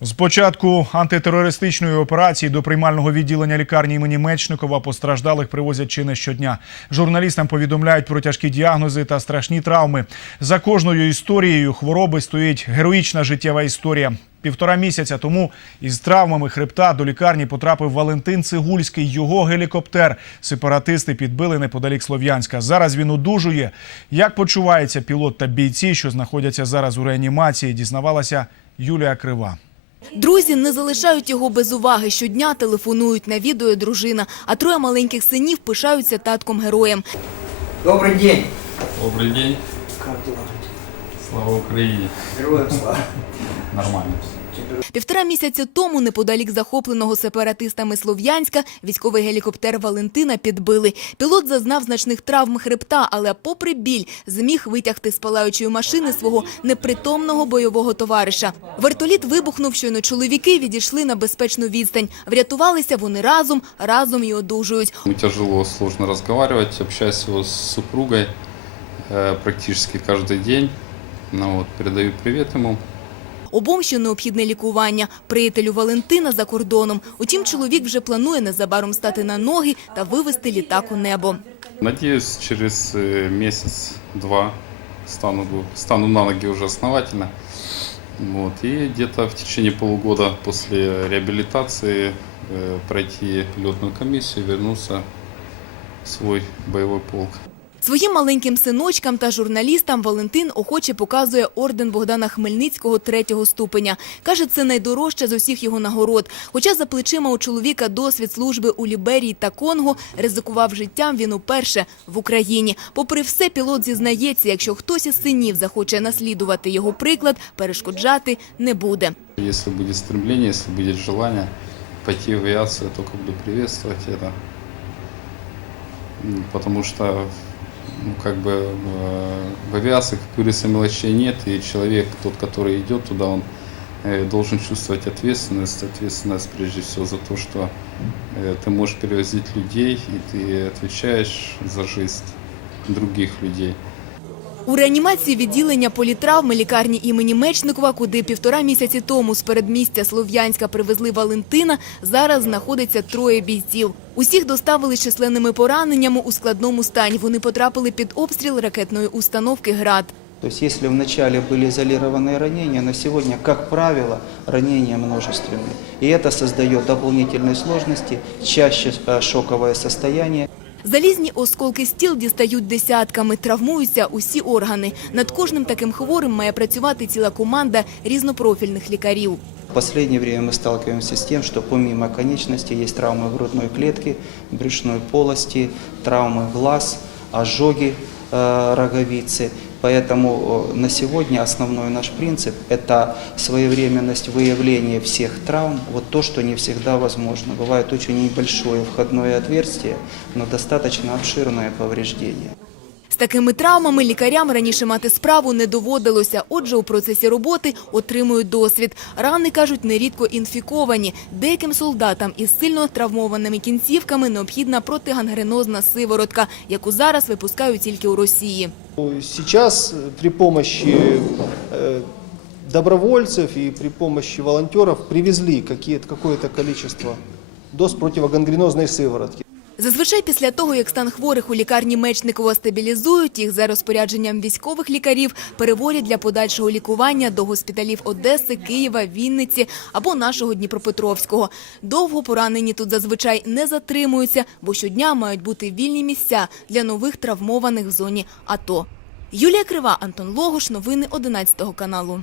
З початку антитерористичної операції до приймального відділення лікарні імені Мечникова постраждалих привозять чи не щодня. Журналістам повідомляють про тяжкі діагнози та страшні травми. За кожною історією хвороби стоїть героїчна життєва історія. Півтора місяця тому із травмами хребта до лікарні потрапив Валентин Цигульський. Його гелікоптер сепаратисти підбили неподалік Слов'янська. Зараз він одужує. Як почувається пілот та бійці, що знаходяться зараз у реанімації, дізнавалася Юлія Крива. Друзі не залишають його без уваги. Щодня телефонують на відео дружина, а троє маленьких синів пишаються татком героєм. Добрий день. Добрий день. Дела? Слава Україні. Героям слава. Нормально все. Півтора місяця тому, неподалік захопленого сепаратистами Слов'янська, військовий гелікоптер Валентина підбили. Пілот зазнав значних травм хребта, але попри біль зміг витягти з палаючої машини свого непритомного бойового товариша. Вертоліт вибухнув, щойно чоловіки відійшли на безпечну відстань. Врятувалися вони разом, разом і одужують. Мы тяжело, сложно разговаривать. Общаюсь его с супругой э, практически каждый день. Ну, вот, передаю привет ему. Обом ще необхідне лікування. Приятелю Валентина за кордоном. Утім, чоловік вже планує незабаром стати на ноги та вивести літак у небо. Надеюсь, через э, месяц-два стану, стану на ноги уже основательно. Вот, и где-то в течение полугода после реабилитации э, пройти летную комиссию, вернуться в свой боевой полк. Своїм маленьким синочкам та журналістам Валентин охоче показує орден Богдана Хмельницького третього ступеня. Каже, це найдорожча з усіх його нагород. Хоча за плечима у чоловіка досвід служби у Ліберії та Конго, ризикував життям він уперше в Україні. Попри все, пілот зізнається, якщо хтось із синів захоче наслідувати його приклад, перешкоджати не буде. Если будет стремление, если будет желание пойти в авиацию, то как бы приветствовать это. М, Потому что ну, как бы э, в авиации, как говорится, мелочей нет, и человек, тот, который идет туда, он э, должен чувствовать ответственность, ответственность прежде всего за то, что э, ты можешь перевозить людей, и ты отвечаешь за жизнь других людей. У реанімації відділення політравми лікарні імені Мечникова, куди півтора місяці тому з передмістя Слов'янська привезли Валентина, зараз знаходиться троє бійців. Усіх доставили з численними пораненнями у складному стані. Вони потрапили під обстріл ракетної установки «Град». То есть если вначале были изолированные ранения, на сегодня, как правило, ранения множественные. И это создает дополнительные сложности, чаще э, шоковое состояние. Залізні осколки стіл дістають десятками, травмуються усі органи. Над кожним таким хворим має працювати ціла команда різнопрофільних лікарів. В последнее время мы сталкиваемся с тем, что помимо конечности есть травмы грудной клетки, брюшной полости, травмы глаз, ожоги э, роговицы. Поэтому э, на сегодня основной наш принцип – это своевременность выявления всех травм, вот то, что не всегда возможно. Бывает очень небольшое входное отверстие, но достаточно обширное повреждение. З такими травмами лікарям раніше мати справу не доводилося. Отже, у процесі роботи отримують досвід. Рани, кажуть, нерідко інфіковані. Деяким солдатам із сильно травмованими кінцівками необхідна протигангренозна сиворотка, яку зараз випускають тільки у Росії. Сейчас э, при помощи э, добровольцев и при помощи волонтеров привезли какие-то- какое-то количество доз противогангренозной сыворотки. Зазвичай після того, як стан хворих у лікарні Мечникова стабілізують, їх за розпорядженням військових лікарів переводять для подальшого лікування до госпіталів Одеси, Києва, Вінниці або нашого Дніпропетровського. Довго поранені тут зазвичай не затримуються, бо щодня мають бути вільні місця для нових травмованих в зоні АТО. Юлія Крива, Антон Логуш, новини 11 каналу.